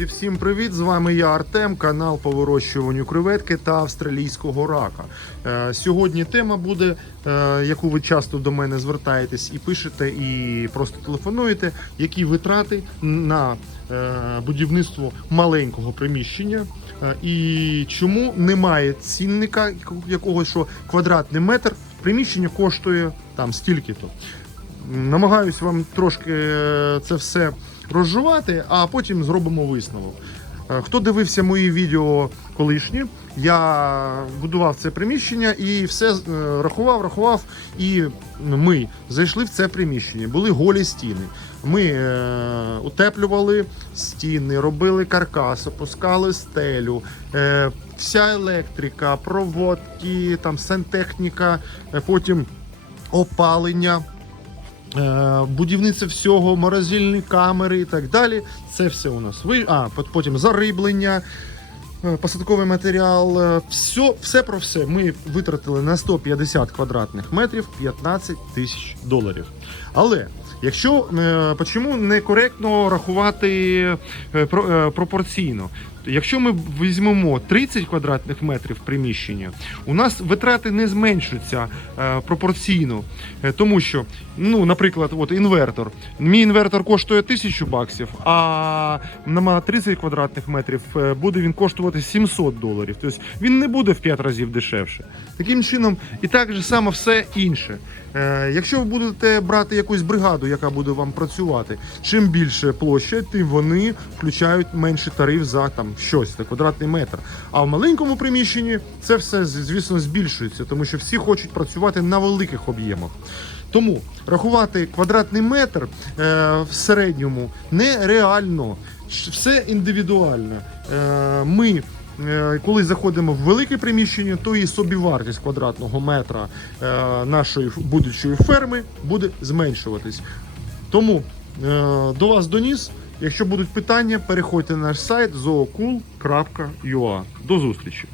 Друзі, всім привіт! З вами я Артем, канал по вирощуванню креветки та австралійського рака. Е, Сьогодні тема буде, е, яку ви часто до мене звертаєтесь і пишете, і просто телефонуєте, які витрати на е, будівництво маленького приміщення. І чому немає цінника якогось, що квадратний метр приміщення коштує там стільки-то. Намагаюсь вам трошки це все розжувати, а потім зробимо висновок. Е, Хто дивився мої відео колишні, я будував це приміщення і все е, рахував, рахував. І ми зайшли в це приміщення. Були голі стіни. Ми е, утеплювали стіни, робили каркас, опускали стелю, вся електрика, проводки, там сантехніка, потім опалення. Е, будівництво всього, морозильні камери і так далі. Це все у нас ви. А, потім зариблення, е, посадковий матеріал. е, Все, все про все. Ми витратили на 150 квадратних метрів 15 тисяч доларів. Але якщо чому некоректно рахувати про- пропорційно? Якщо ми візьмемо 30 квадратних метрів приміщення, у нас витрати не зменшуються е, пропорційно, Е, тому що, ну, наприклад, от інвертор. Мій інвертор коштує 1000 баксів, а на 30 квадратних метрів е, буде він коштувати 700 доларів. Тобто він не буде в 5 разів дешевше. Таким чином, і так же само все інше. Якщо ви будете брати якусь бригаду, яка буде вам працювати, чим більше площа, тим вони включають менший тариф за там щось за квадратний метр. А в маленькому приміщенні це все звісно збільшується, тому що всі хочуть працювати на великих об'ємах. Тому рахувати квадратний метр е, в середньому нереально. Все індивідуально. Е, ми Е, Коли заходимо в велике приміщення, то і собівартість квадратного метра е, нашої будучої ферми буде зменшуватись. Тому е, до вас доніс. Якщо будуть питання, переходьте на наш сайт zoocool.ua. До зустрічі!